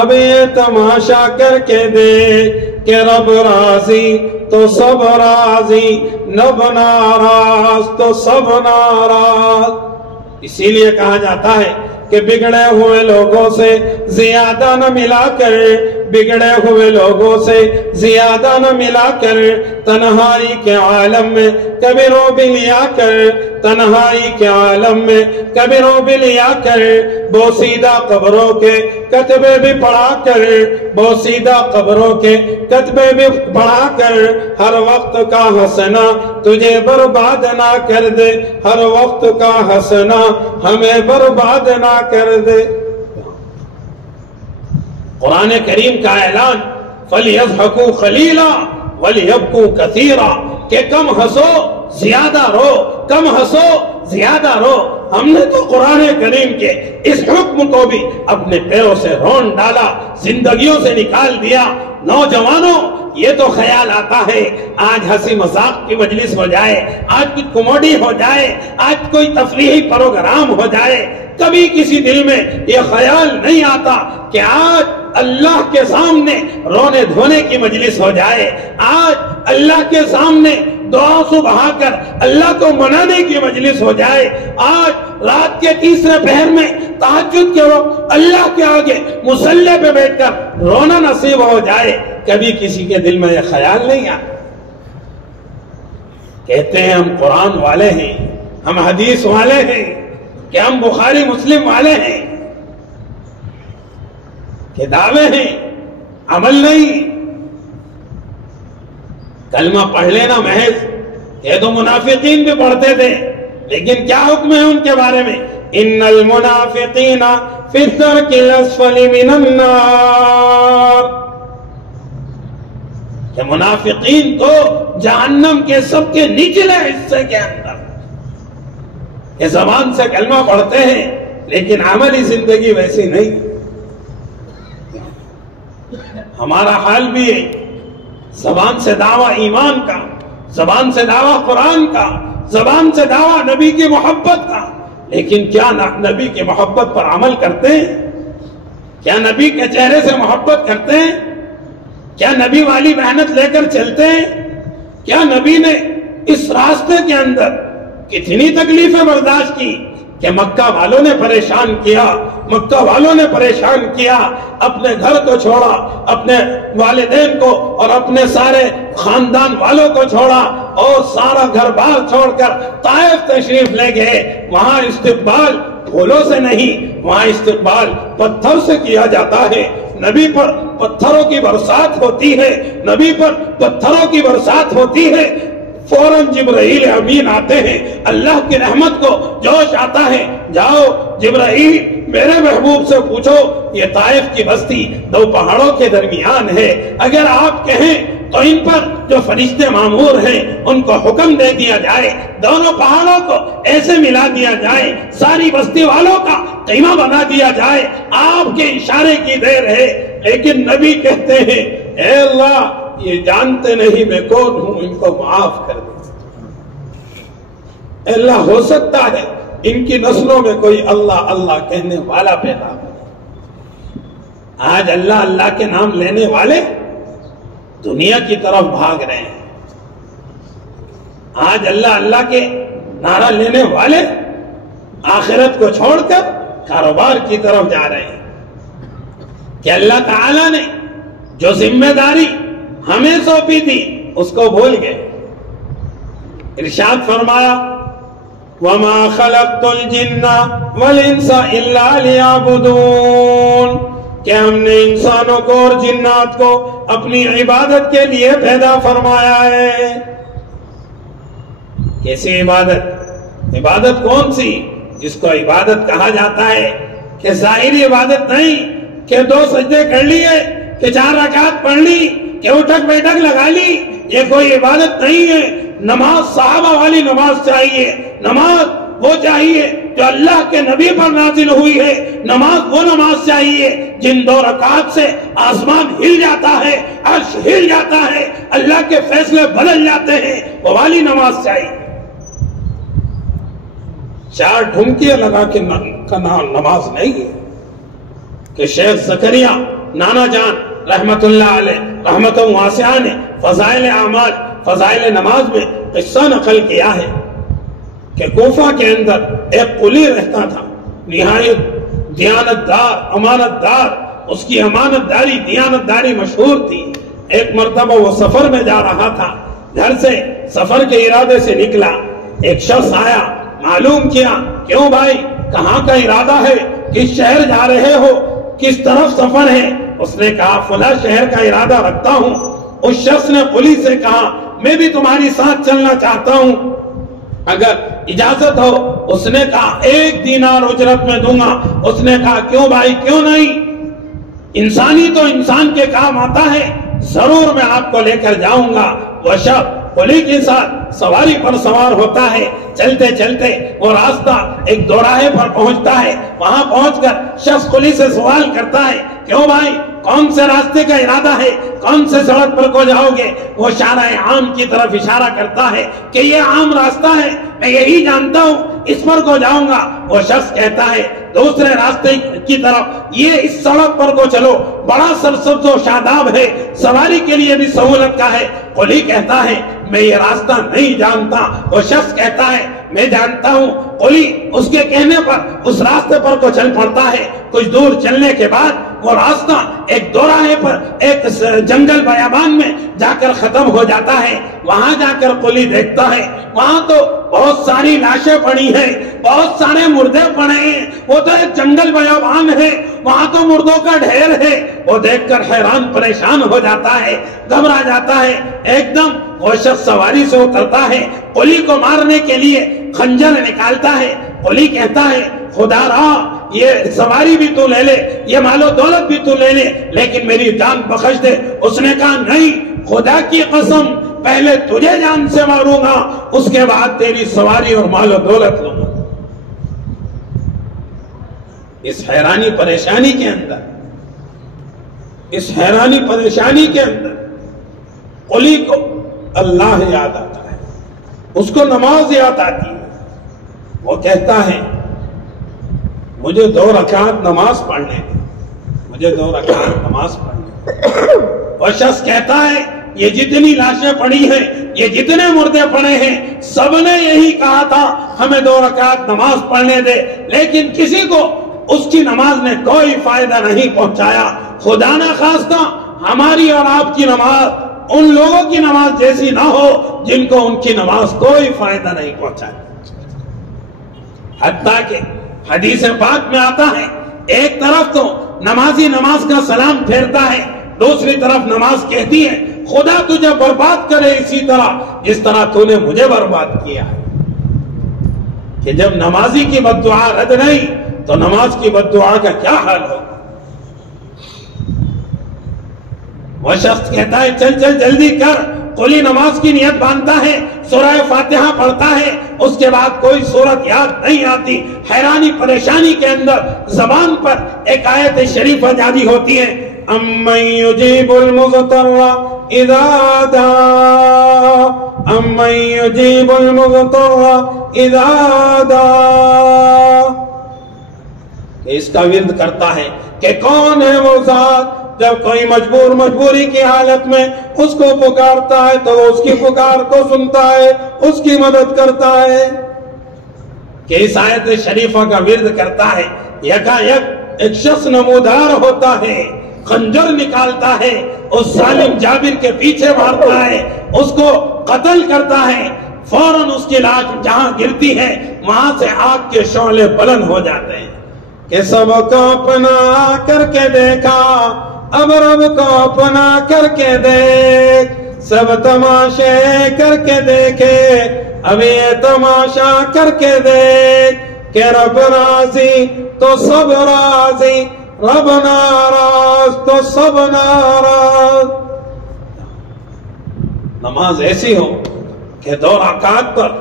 اب یہ تماشا کر کے دیکھ، کہ رب راضی تو سب راضی، رب ناراض تو سب ناراض۔ اسی لیے کہا جاتا ہے کہ بگڑے ہوئے لوگوں سے زیادہ نہ ملا کر بگڑے ہوئے لوگوں سے زیادہ نہ ملا کر، تنہائی کے عالم میں کبھی رو بھی لیا کر، تنہائی کے عالم میں کبھی رو بھی لیا کر، بوسیدہ قبروں کے کتبے بھی پڑھا کر، بوسیدہ قبروں کے کتبے بھی پڑھا کر، ہر وقت کا حسنہ تجھے برباد نہ کر دے، ہر وقت کا حسنہ ہمیں برباد نہ کر دے۔ قرآن کریم کا اعلان فَلْيَضْحَكُوا قَلِيلًا وَلْيَبْكُوا كَثِيرًا کہ کم ہنسو زیادہ رو، کم ہنسو زیادہ رو۔ ہم نے تو قرآن کریم کے اس حکم کو بھی اپنے پیروں سے رون ڈالا، زندگیوں سے نکال دیا۔ نوجوانوں، یہ تو خیال آتا ہے آج ہنسی مذاق کی مجلس ہو جائے، آج کچھ کمیڈی ہو جائے، آج کوئی تفریحی پروگرام ہو جائے، کبھی کسی دل میں یہ خیال نہیں آتا کہ آج اللہ کے سامنے رونے دھونے کی مجلس ہو جائے، آج اللہ کے سامنے دعا سے بہا کر اللہ کو منانے کی مجلس ہو جائے، آج رات کے تیسرے پہر میں تہجد کے وقت اللہ کے آگے مصلی پہ بیٹھ کر رونا نصیب ہو جائے۔ کبھی کسی کے دل میں یہ خیال نہیں آتا؟ کہتے ہیں ہم قرآن والے ہیں، ہم حدیث والے ہیں، کہ ہم بخاری مسلم والے ہیں، کہ دعوے ہیں، عمل نہیں۔ کلمہ پڑھ لینا محض، یہ تو منافقین بھی پڑھتے تھے، لیکن کیا حکم ہے ان کے بارے میں؟ ان المنافقین فی الدرک الاسفل من النار، کہ منافقین تو جہنم کے سب کے نچلے حصے کے اندر، یہ زبان سے کلمہ پڑھتے ہیں لیکن عملی زندگی ویسی نہیں۔ ہمارا حال بھی ہے، زبان سے دعویٰ ایمان کا، زبان سے دعویٰ قرآن کا، زبان سے دعویٰ نبی کی محبت کا، لیکن کیا نبی کی محبت پر عمل کرتے ہیں؟ کیا نبی کے چہرے سے محبت کرتے ہیں؟ کیا نبی والی محنت لے کر چلتے ہیں؟ کیا نبی نے اس راستے کے اندر کتنی تکلیفیں برداشت کی کہ مکہ والوں نے پریشان کیا، مکہ والوں نے پریشان کیا، اپنے گھر کو چھوڑا، اپنے والدین کو اور اپنے سارے خاندان والوں کو چھوڑا اور سارا گھر بار چھوڑ کر طائف تشریف لے گئے۔ وہاں استقبال پھولوں سے نہیں، وہاں استقبال پتھر سے کیا جاتا ہے۔ نبی پر پتھروں کی برسات ہوتی ہے، نبی پر پتھروں کی برسات ہوتی ہے۔ فوراً جبرائیل امین آتے ہیں، اللہ کی رحمت کو جوش آتا ہے، جاؤ جبرائیل میرے محبوب سے پوچھو، یہ طائف کی بستی دو پہاڑوں کے درمیان ہے، اگر آپ کہیں تو ان پر جو فرشتے مامور ہیں ان کو حکم دے دیا جائے، دونوں پہاڑوں کو ایسے ملا دیا جائے، ساری بستی والوں کا قیمہ بنا دیا جائے، آپ کے اشارے کی دیر ہے۔ لیکن نبی کہتے ہیں اے اللہ یہ جانتے نہیں میں کون ہوں، ان کو معاف کر دے۔ اللہ ہو سکتا ہے ان کی نسلوں میں کوئی اللہ اللہ کہنے والا پیدا ہو۔ آج اللہ اللہ کے نام لینے والے دنیا کی طرف بھاگ رہے ہیں، آج اللہ اللہ کے نعرہ لینے والے آخرت کو چھوڑ کر کاروبار کی طرف جا رہے ہیں کہ اللہ تعالیٰ نے جو ذمہ داری ہمیں سونپی تھی اس کو بھول گئے۔ ارشاد فرمایا وَمَا خَلَقْتُ الْجِنَّ وَالْإِنسَ إِلَّا لِيَعْبُدُونَ کہ ہم نے انسانوں کو اور جنات کو اپنی عبادت کے لیے پیدا فرمایا ہے۔ کیسی عبادت؟ عبادت کون سی جس کو عبادت کہا جاتا ہے کہ ظاہری عبادت نہیں کہ 2 سجدے کر لیے، کہ 4 رکعت پڑھ لی، کہ اٹھک بیٹھک لگا لی، یہ کوئی عبادت نہیں ہے۔ نماز صحابہ والی نماز چاہیے، نماز وہ چاہیے جو اللہ کے نبی پر نازل ہوئی ہے، نماز وہ نماز چاہیے جن 2 رکعت سے آسمان ہل جاتا ہے، عرش ہل جاتا ہے، اللہ کے فیصلے بدل جاتے ہیں، وہ والی نماز چاہیے۔ 4 ڈھمکیاں لگا کے نماز نہیں ہے کہ شیخ زکریا نانا جان رحمت اللہ علیہ رحمت واسعہ نے فضائل اعمال فضائل نماز میں قصہ نقل کیا ہے کہ کوفہ کے اندر ایک قلی رہتا تھا، نہایت دیانت دار، امانت دار، اس کی امانت داری دیانت داری مشہور تھی. ایک مرتبہ وہ سفر میں جا رہا تھا، گھر سے سفر کے ارادے سے نکلا. ایک شخص آیا، معلوم کیا، کیوں بھائی کہاں کا ارادہ ہے، کس شہر جا رہے ہو، کس طرف سفر ہے؟ اس نے کہا فلاں شہر کا ارادہ رکھتا ہوں. اس شخص نے قلی سے کہا میں بھی تمہاری ساتھ چلنا چاہتا ہوں، اگر اجازت ہو. اس نے کہا 1 دینار اجرت میں دوں گا. اس نے کہا کیوں بھائی کیوں نہیں، انسانی تو انسان کے کام آتا ہے، ضرور میں آپ کو لے کر جاؤں گا. وہ شخص قلی کے ساتھ سواری پر سوار ہوتا ہے. چلتے چلتے وہ راستہ ایک دوراہے پر پہنچتا ہے. وہاں پہنچ کر شخص قلی سے سوال کرتا ہے کیوں بھائی کون سے راستے کا ارادہ ہے، کون سے سڑک پر کو جاؤ گے؟ وہ شارع عام کی طرف اشارہ کرتا ہے کہ یہ عام راستہ ہے، میں یہی جانتا ہوں، اس پر کو جاؤں گا. وہ شخص کہتا ہے دوسرے راستے کی طرف، یہ اس سڑک پر کو چلو، بڑا سرسبز و شاداب ہے، سواری کے لیے بھی سہولت کا ہے. قلی کہتا ہے میں یہ راستہ نہیں جانتا. وہ شخص کہتا ہے میں جانتا ہوں. قلی اس کے کہنے پر اس راستے پر کو چل پڑتا ہے. کچھ دور چلنے کے بعد وہ راستہ ایک دوراہے پر ایک جنگل بیابان میں جا کر ختم ہو جاتا ہے. وہاں جا کر قلی دیکھتا ہے وہاں تو بہت ساری لاشیں پڑی ہیں، بہت سارے مردے پڑے ہیں. وہ تو ایک جنگل بیابان ہے، وہاں تو مردوں کا ڈھیر ہے. وہ دیکھ کر حیران پریشان ہو جاتا ہے، گھبرا جاتا ہے. ایک دم وہ شخص سواری سے اترتا ہے، قلی کو مارنے کے لیے خنجر نکالتا ہے. قلی کہتا ہے خدا را یہ سواری بھی تو لے لے، یہ مال و دولت بھی تو لے لے، لیکن میری جان بخش دے. اس نے کہا نہیں، خدا کی قسم پہلے تجھے جان سے ماروں گا، اس کے بعد تیری سواری اور مال و دولت لوں گا. اس حیرانی پریشانی کے اندر قلی کو اللہ یاد آتا ہے، اس کو نماز یاد آتی ہے. وہ کہتا ہے مجھے 2 رکعت نماز پڑھنے دے، مجھے 2 رکعت نماز پڑھنے دے. وہ شخص کہتا ہے یہ جتنی لاشیں پڑی ہیں، یہ جتنے مردے پڑے ہیں، سب نے یہی کہا تھا ہمیں 2 رکعت نماز پڑھنے دے، لیکن کسی کو اس کی نماز نے کوئی فائدہ نہیں پہنچایا. خدا نہ خواستہ ہماری اور آپ کی نماز ان لوگوں کی نماز جیسی نہ ہو جن کو ان کی نماز کوئی فائدہ نہیں پہنچایا. حتیٰ کہ حدیث پاک میں آتا ہے ایک طرف تو نمازی نماز کا سلام پھیرتا ہے، دوسری طرف نماز کہتی ہے خدا تجھے برباد کرے اسی طرح جس طرح تو نے مجھے برباد کیا. کہ جب نمازی کی بد دعا رد نہیں تو نماز کی بد دعا کا کیا حال ہوگا؟ وہ شخص کہتا ہے چل چل جلدی کر. قلی نماز کی نیت باندھتا ہے، سورہ فاتحہ پڑھتا ہے، اس کے بعد کوئی سورت یاد نہیں آتی. حیرانی پریشانی کے اندر زبان پر ایک آیت شریفہ جاری ہوتی ہے امن یجیب المضطر اذا دعا، امن یجیب المضطر اذا دعا. اس کا ورد کرتا ہے کہ کون ہے وہ ذات جب کوئی مجبوری کی حالت میں اس کو پکارتا ہے تو وہ اس کی پکار کو سنتا ہے، اس کی مدد کرتا ہے. کہ اس آیت شریفہ کا ورد کرتا ہے، یکا یک ایک شخص نمودار ہوتا ہے، خنجر نکالتا ہے، اس ظالم جابر کے پیچھے مارتا ہے، اس کو قتل کرتا ہے. فوراً اس کی لاش جہاں گرتی ہے وہاں سے آگ کے شعلے بلند ہو جاتے ہیں. کہ سب کو اپنا کر کے دیکھا، اب رب کو اپنا کر کے دیکھ، سب تماشے کر کے دیکھے، اب یہ تماشا کر کے دیکھ. کہ رب راضی تو سب راضی، رب ناراض تو سب ناراض. نماز ایسی ہو کہ 2 رکعت پر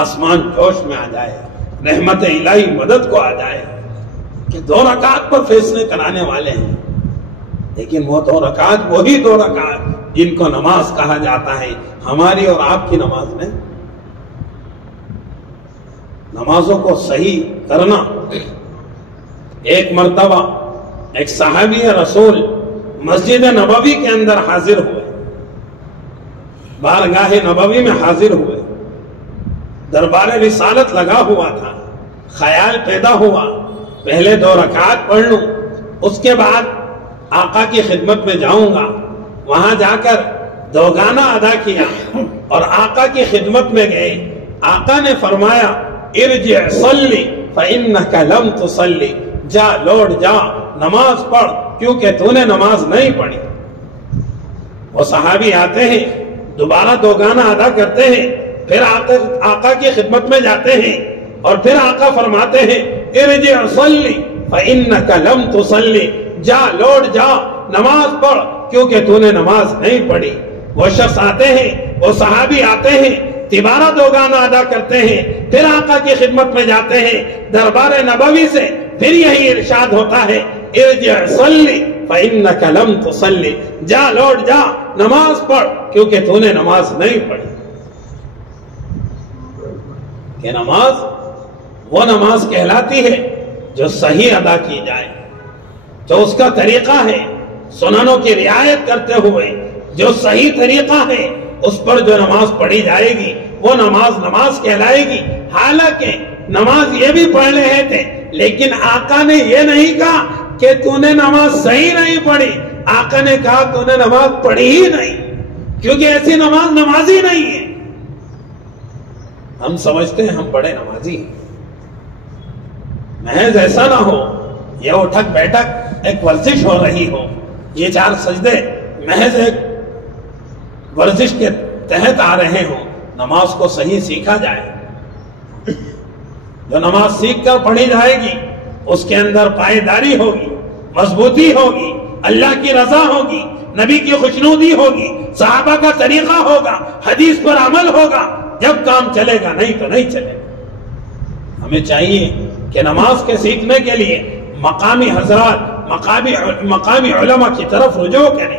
آسمان جوش میں آ جائے، رحمت الہی مدد کو آ جائے. کہ 2 رکعت پر فیصلے کرانے والے ہیں، لیکن وہ 2 رکعت وہی 2 رکعت جن کو نماز کہا جاتا ہے. ہماری اور آپ کی نماز میں نمازوں کو صحیح کرنا. ایک مرتبہ ایک صحابی رسول مسجد نبوی کے اندر حاضر ہوئے، بارگاہ نبوی میں حاضر ہوئے. دربار رسالت لگا ہوا تھا. خیال پیدا ہوا پہلے 2 رکعت پڑھ لوں، اس کے بعد آقا کی خدمت میں جاؤں گا، وہاں جا کر دوگانہ ادا کیا اور آقا کی خدمت میں گئے. آقا نے فرمایا ارجع صلی فإنک لم تصلی، جا لوٹ جا نماز پڑھ کیونکہ تو نے نماز نہیں پڑھی. وہ صحابی آتے ہیں، دوبارہ دوگانہ ادا کرتے ہیں، پھر آقا کی خدمت میں جاتے ہیں اور پھر آقا فرماتے ہیں ارجع صلی فإنک لم تصلی، جا لوٹ جا نماز پڑھ کیونکہ تو نے نماز نہیں پڑھی. وہ شخص آتے ہیں، وہ صحابی آتے ہیں، دوبارہ دوگانہ ادا کرتے ہیں، پھر آقا کی خدمت میں جاتے ہیں. دربار نبوی سے پھر یہی ارشاد ہوتا ہے ارجع صلی فإنک لم تصلی، جا لوٹ جا نماز پڑھ کیونکہ تو نے نماز نہیں پڑھی. کہ نماز وہ نماز کہلاتی ہے جو صحیح ادا کی جائے، جو اس کا طریقہ ہے سننوں کی رعایت کرتے ہوئے، جو صحیح طریقہ ہے اس پر جو نماز پڑھی جائے گی وہ نماز کہلائے گی. حالانکہ نماز یہ بھی پڑھ رہے تھے لیکن آقا نے یہ نہیں کہا کہ تو نے نماز صحیح نہیں پڑھی، آقا نے کہا تو نے نماز پڑھی ہی نہیں، کیونکہ ایسی نماز ہی نہیں ہے. ہم سمجھتے ہیں ہم بڑے نمازی ہیں، محض ایسا نہ ہو یہ اٹھک بیٹھک ایک ورزش ہو رہی ہو، یہ 4 سجدے محض ایک ورزش کے تحت آ رہے ہوں. نماز کو صحیح سیکھا جائے. جو نماز سیکھ کر پڑھی جائے گی اس کے اندر پائیداری ہوگی، مضبوطی ہوگی، اللہ کی رضا ہوگی، نبی کی خوشنودی ہوگی، صحابہ کا طریقہ ہوگا، حدیث پر عمل ہوگا. جب کام چلے گا، نہیں تو نہیں چلے گا. ہمیں چاہیے کہ نماز کے سیکھنے کے لیے مقامی حضرات، مقامی علماء کی طرف رجوع کریں،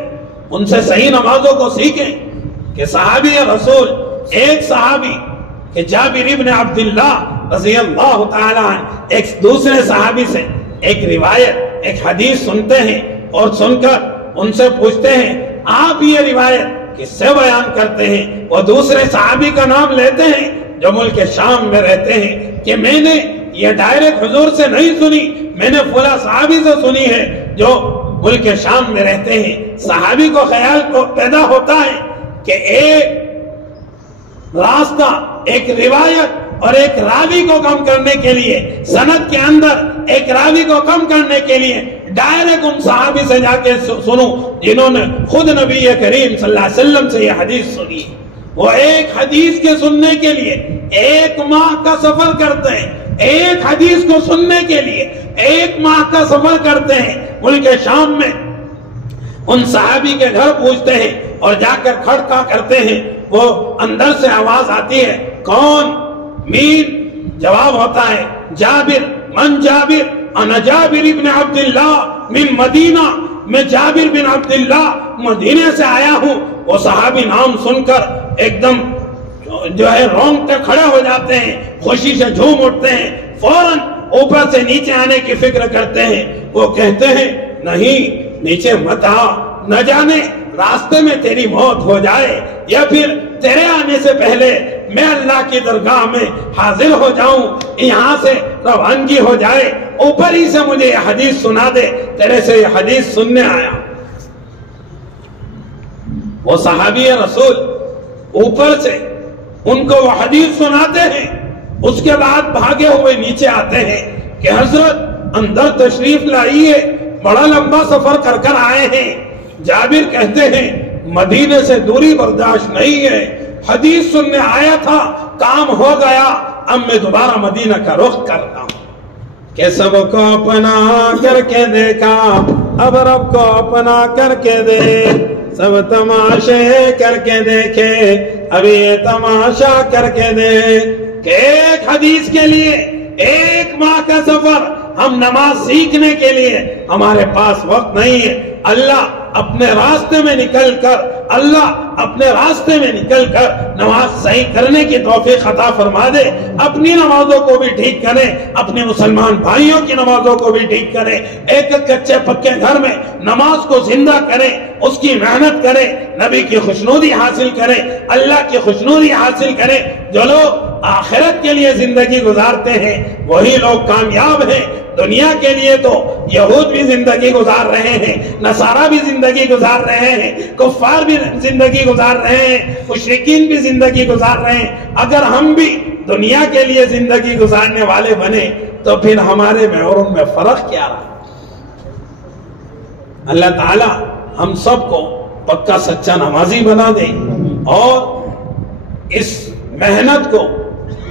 ان سے صحیح نمازوں کو سیکھیں. کہ صحابی رسول، ایک صحابی کہ جابر ابن عبداللہ رضی اللہ تعالی عنہ ایک دوسرے صحابی سے ایک روایت، ایک حدیث سنتے ہیں اور سن کر ان سے پوچھتے ہیں آپ یہ روایت کس سے بیان کرتے ہیں؟ وہ دوسرے صحابی کا نام لیتے ہیں جو ملک شام میں رہتے ہیں کہ میں نے یہ ڈائریکٹ حضور سے نہیں سنی، میں نے فلاں صحابی سے سنی ہے جو ملک شام میں رہتے ہیں. صحابی کو خیال کو پیدا ہوتا ہے کہ ایک راستہ، ایک روایت اور ایک راوی کو کم کرنے کے لیے، سند کے اندر ایک راوی کو کم کرنے کے لیے ڈائریکٹ ان صحابی سے جا کے سنوں جنہوں نے خود نبی کریم صلی اللہ علیہ وسلم سے یہ حدیث سنی. وہ ایک حدیث کے سننے کے لیے 1 ماہ کا سفر کرتے ہیں، ایک حدیث کو سننے کے لیے 1 ماہ کا سفر کرتے ہیں. ملک شام میں ان صحابی کے گھر پوچھتے ہیں اور جا کر کھڑکا کرتے ہیں. وہ اندر سے آواز آتی ہے کون؟ مین؟ جواب ہوتا ہے جابر. من جابر؟ انا جابر ابن عبداللہ من مدینہ، میں جابر بن عبداللہ مدینے سے آیا ہوں. وہ صحابی نام سن کر ایک دم جو ہے رونگٹے کھڑے ہو جاتے ہیں، خوشی سے جھوم اٹھتے ہیں، فوراً اوپر سے نیچے آنے کی فکر کرتے ہیں. وہ کہتے ہیں نہیں نیچے مت آ، نہ جانے راستے میں تیری موت ہو جائے یا پھر تیرے آنے سے پہلے میں اللہ کی درگاہ میں حاضر ہو جاؤں، یہاں سے روانگی ہو جائے، اوپر ہی سے مجھے یہ حدیث سنا دے، تیرے سے یہ حدیث سننے آیا. وہ صحابی رسول اوپر سے ان کو وہ حدیث سناتے ہیں، اس کے بعد بھاگے ہوئے نیچے آتے ہیں کہ حضرت اندر تشریف لائیے، بڑا لمبا سفر کر کر آئے ہیں. جابر کہتے ہیں مدینے سے دوری برداشت نہیں ہے، حدیث سننے آیا تھا، کام ہو گیا، اب میں دوبارہ مدینہ کا رخ کرتا ہوں. کہ سب کو اپنا کر کے دیکھا، اب رب کو اپنا کر کے دے، سب تماشے کر کے دیکھے، اب یہ تماشا کر کے دے. کہ ایک حدیث کے لیے 1 ماہ کا سفر، ہم نماز سیکھنے کے لیے ہمارے پاس وقت نہیں ہے. اللہ اپنے راستے میں نکل کر نماز صحیح کرنے کی توفیق عطا فرما دے. اپنی نمازوں کو بھی ٹھیک کرے، اپنے مسلمان بھائیوں کی نمازوں کو بھی ٹھیک کرے، ایک کچے پکے گھر میں نماز کو زندہ کرے، اس کی محنت کرے، نبی کی خوشنودی حاصل کرے، اللہ کی خوشنودی حاصل کرے. جو لوگ آخرت کے لیے زندگی گزارتے ہیں وہی لوگ کامیاب ہیں. دنیا کے لیے تو یہود بھی زندگی گزار رہے ہیں، نصارہ بھی زندگی گزار رہے ہیں، کفار بھی زندگی گزار رہے ہیں، مشرکین بھی زندگی گزار رہے ہیں۔ اگر ہم بھی دنیا کے لیے زندگی گزارنے والے بنے تو پھر ہمارے میں اور ان میں فرق کیا رہا؟ اللہ تعالی ہم سب کو پکا سچا نمازی بنا دے، اور اس محنت کو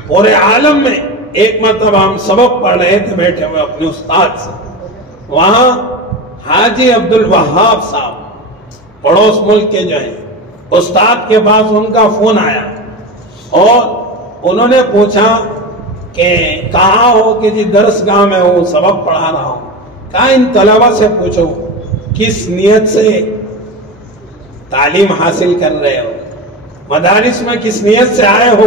پورے عالم میں ایک مرتبہ ہم سبق پڑھ رہے تھے بیٹھے ہوئے اپنے استاد سے، وہاں حاجی عبد الوہاب صاحب پڑوس ملک کے جو ہیں استاد کے پاس ان کا فون آیا اور انہوں نے پوچھا کہ کہاں ہو؟ کہ جی درس گاہ میں ہوں، سبق پڑھا رہا ہوں۔ کہا ان طلبہ سے پوچھو کس نیت سے تعلیم حاصل کر رہے ہو، مدارس میں کس نیت سے آئے ہو،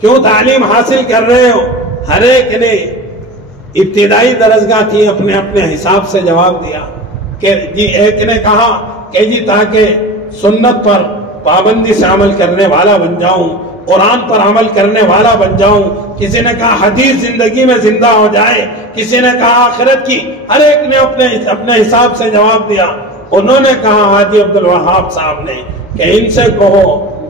کیوں تعلیم حاصل کر رہے ہو؟ ہر ایک نے ابتدائی درسگاہ تھی اپنے اپنے حساب سے جواب دیا کہ جی، ایک نے کہا کہ جی تاکہ سنت پر پابندی سے عمل کرنے والا بن جاؤں، قرآن پر عمل کرنے والا بن جاؤں، کسی نے کہا حدیث زندگی میں زندہ ہو جائے، کسی نے کہا آخرت کی، ہر ایک نے اپنے حساب سے جواب دیا۔ انہوں نے کہا حاجی عبد الوہاب صاحب نے کہ ان سے کہو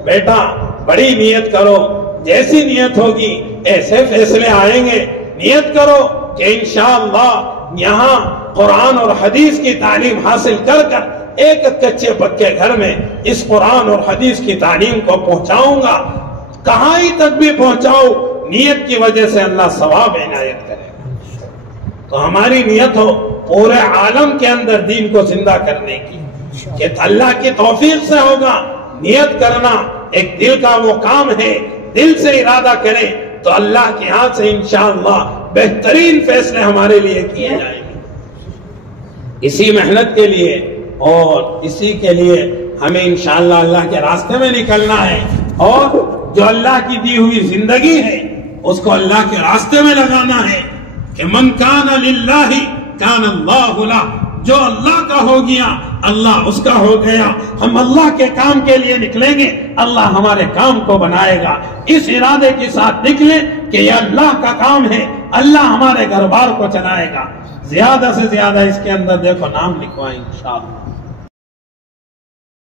بیٹا بڑی نیت کرو، جیسی نیت ہوگی ایسے فیصلے آئیں گے، نیت کرو کہ انشاءاللہ یہاں قرآن اور حدیث کی تعلیم حاصل کر کر ایک کچے پکے گھر میں اس قرآن اور حدیث کی تعلیم کو پہنچاؤں گا، کہاں ہی تک بھی پہنچاؤ، نیت کی وجہ سے اللہ ثواب عنایت کرے گا۔ تو ہماری نیت ہو پورے عالم کے اندر دین کو زندہ کرنے کی، کہ اللہ کی توفیق سے ہوگا۔ نیت کرنا ایک دل کا وہ کام ہے، دل سے ارادہ کریں تو اللہ کے ہاتھ سے انشاءاللہ بہترین فیصلے ہمارے لیے کیے جائیں گے۔ اسی محنت کے لیے اور اسی کے لیے ہمیں انشاءاللہ اللہ کے راستے میں نکلنا ہے، اور جو اللہ کی دی ہوئی زندگی ہے اس کو اللہ کے راستے میں لگانا ہے، کہ من کان للہ کان اللہ لہ، جو اللہ کا ہو گیا اللہ اس کا ہو گیا۔ ہم اللہ کے کام کے لیے نکلیں گے، اللہ ہمارے کام کو بنائے گا۔ اس ارادے کے ساتھ نکلیں کہ یہ اللہ کا کام ہے، اللہ ہمارے گھر بار کو چلائے گا۔ زیادہ سے زیادہ اس کے اندر دیکھو نام لکھوائیں انشاءاللہ۔